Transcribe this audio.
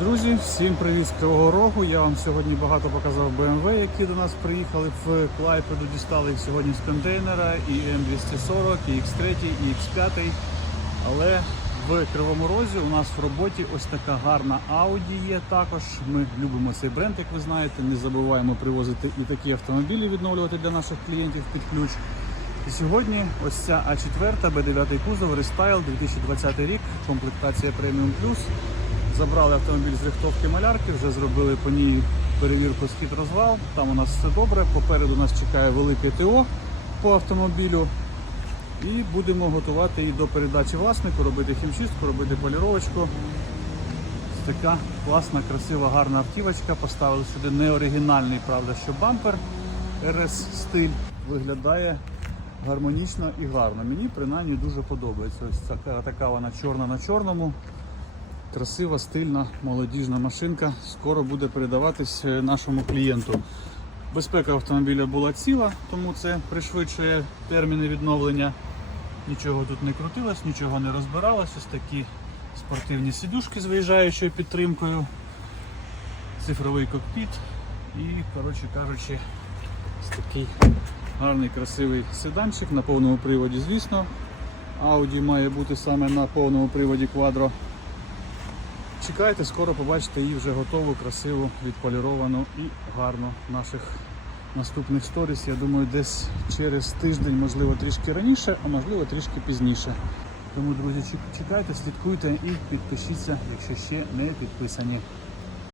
Друзі, всім привіт з Кривого Рогу. Я вам сьогодні багато показав BMW, які до нас приїхали в Клайпеду, дістали їх сьогодні з контейнера, і М240, і X3, і X5. Але в Кривому Розі у нас в роботі ось така гарна Audi є також. Ми любимо цей бренд, як ви знаєте. Не забуваємо привозити і такі автомобілі відновлювати для наших клієнтів під ключ. І сьогодні ось ця А4 Б9 кузов Рестайл 2020 рік, комплектація Premium Plus. Забрали автомобіль з рихтовки малярки, вже зробили по ній перевірку схід розвал. Там у нас все добре. Попереду нас чекає велике ТО по автомобілю. І будемо готувати її до передачі власнику, робити хімчистку, робити поліровочку. Ось така класна, красива, гарна автівочка. Поставили сюди неоригінальний, правда, що бампер RS стиль виглядає гармонічно і гарно. Мені принаймні дуже подобається. Ось така, така вона чорна на чорному. Красива, стильна, молодіжна машинка. Скоро буде передаватись е, нашому клієнту. Безпека автомобіля була ціла, тому це пришвидшує терміни відновлення. Нічого тут не крутилось, нічого не розбиралось. Ось такі спортивні сідушки з виїжджаючою підтримкою, цифровий кокпіт і, коротше кажучи, ось такий гарний красивий седанчик на повному приводі, звісно. Audi має бути саме на повному приводі Quadro. Чекайте, скоро побачите її вже готову, красиву, відполіровану і гарну в наших наступних сторіс. Я думаю, десь через тиждень, можливо, трішки раніше, а можливо трішки пізніше. Тому, друзі, чекайте, слідкуйте і підпишіться, якщо ще не підписані.